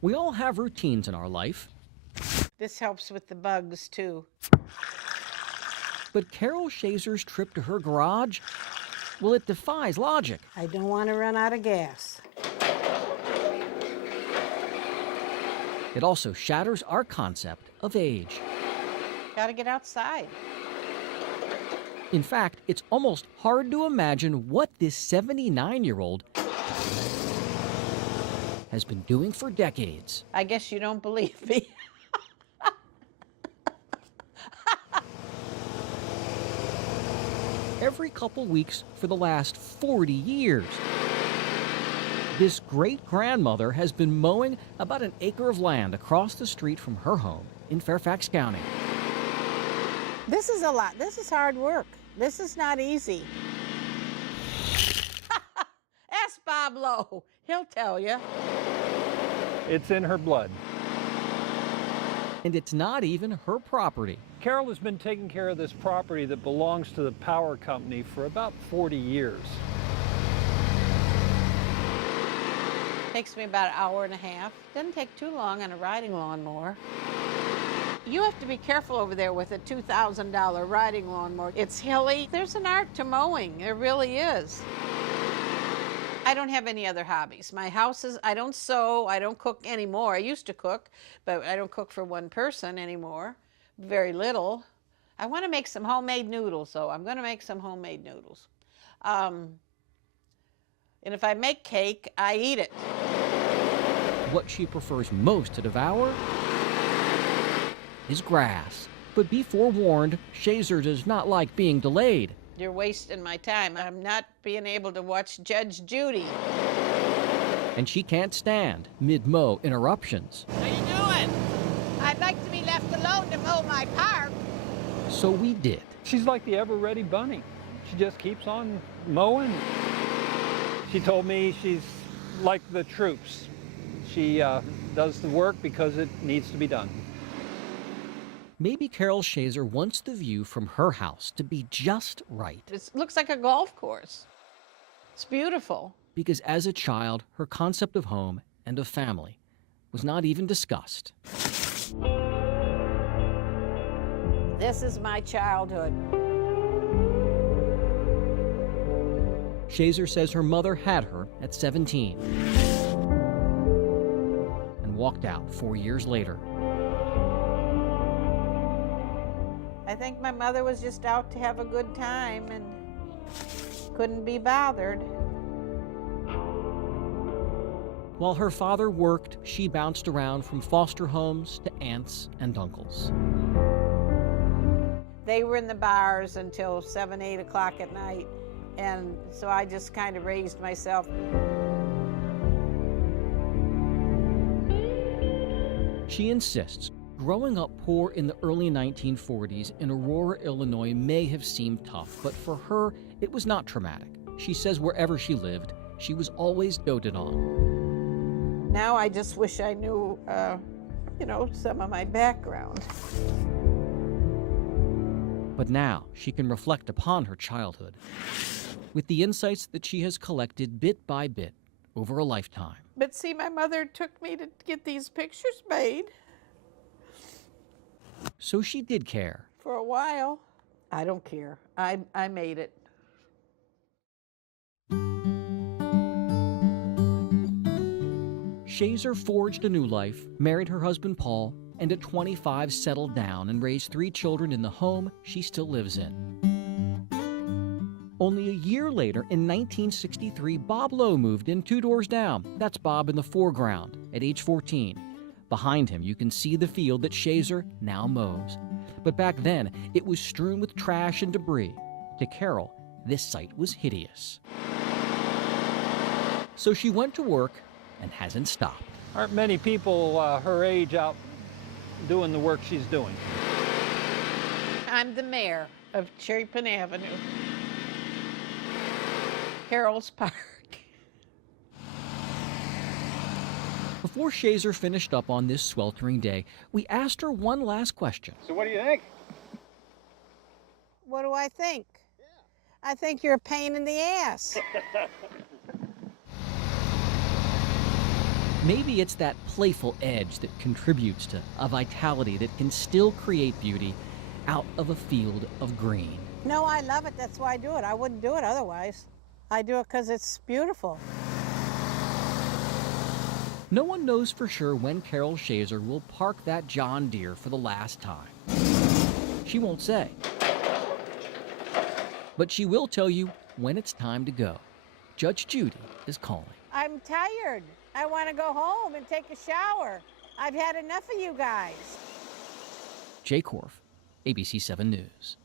We all have routines in our life. This helps with the bugs, too. But Carole Shazer's trip to her garage, well, it defies logic. I don't want to run out of gas. It also shatters our concept of age. Got to get outside. In fact, it's almost hard to imagine what this 79-year-old has been doing for decades. I guess you don't believe me. Every couple weeks for the last 40 years. This great-grandmother has been mowing about an acre of land across the street from her home in Fairfax County. This is a lot. This is hard work. This is not easy. Ask Bob Lowe. He'll tell you. It's in her blood. And it's not even her property. Carole has been taking care of this property that belongs to the power company for about 40 years. Takes me about an hour and a half. Doesn't take too long on a riding lawnmower. You have to be careful over there with a $2,000 riding lawnmower. It's hilly. There's an art to mowing. There really is. I don't have any other hobbies. My house is, I don't sew, I don't cook anymore. I used to cook, but I don't cook for one person anymore. Very little. I want to make some homemade noodles, though. I'm going to make some homemade noodles. And if I make cake, I eat it. What she prefers most to devour is grass. But be forewarned, Shazer does not like being delayed. You're wasting my time. I'm not being able to watch Judge Judy. And she can't stand mid-mow interruptions. How you doing? I'd like to be left alone to mow my park. So we did. She's like the ever-ready bunny. She just keeps on mowing. She told me she's like the troops. She does the work because it needs to be done. Maybe Carole Shazer wants the view from her house to be just right. It looks like a golf course. It's beautiful. Because as a child, her concept of home and of family was not even discussed. This is my childhood. Shazer says her mother had her at 17 and walked out 4 years later. I think my mother was just out to have a good time and couldn't be bothered. While her father worked, she bounced around from foster homes to aunts and uncles. They were in the bars until 7, 8 o'clock at night, and so I just kind of raised myself. She insists growing up poor in the early 1940s in Aurora, Illinois may have seemed tough, but for her, it was not traumatic. She says wherever she lived, she was always doted on. Now I just wish I knew, some of my background. But now she can reflect upon her childhood with the insights that she has collected bit by bit over a lifetime. But see, my mother took me to get these pictures made. So she did care. For a while. I don't care. I made it. Shazer forged a new life, married her husband Paul, and at 25 settled down and raised 3 children in the home she still lives in. Only a year later, in 1963, Bob Lowe moved in 2 doors down. That's Bob in the foreground at age 14. Behind him, you can see the field that Shazer now mows. But back then, it was strewn with trash and debris. To Carole, this site was hideous. So she went to work and hasn't stopped. Aren't many people her age out doing the work she's doing. I'm the mayor of Chapin Avenue, Carole's Park. Before Shazer finished up on this sweltering day, we asked her one last question. So what do you think? What do I think? I think you're a pain in the ass. Maybe it's that playful edge that contributes to a vitality that can still create beauty out of a field of green. No, I love it. That's why I do it. I wouldn't do it otherwise. I do it because it's beautiful. No one knows for sure when Carole Shazer will park that John Deere for the last time. She won't say. But she will tell you when it's time to go. Judge Judy is calling. I'm tired. I want to go home and take a shower. I've had enough of you guys. Jay Korf, ABC 7 News.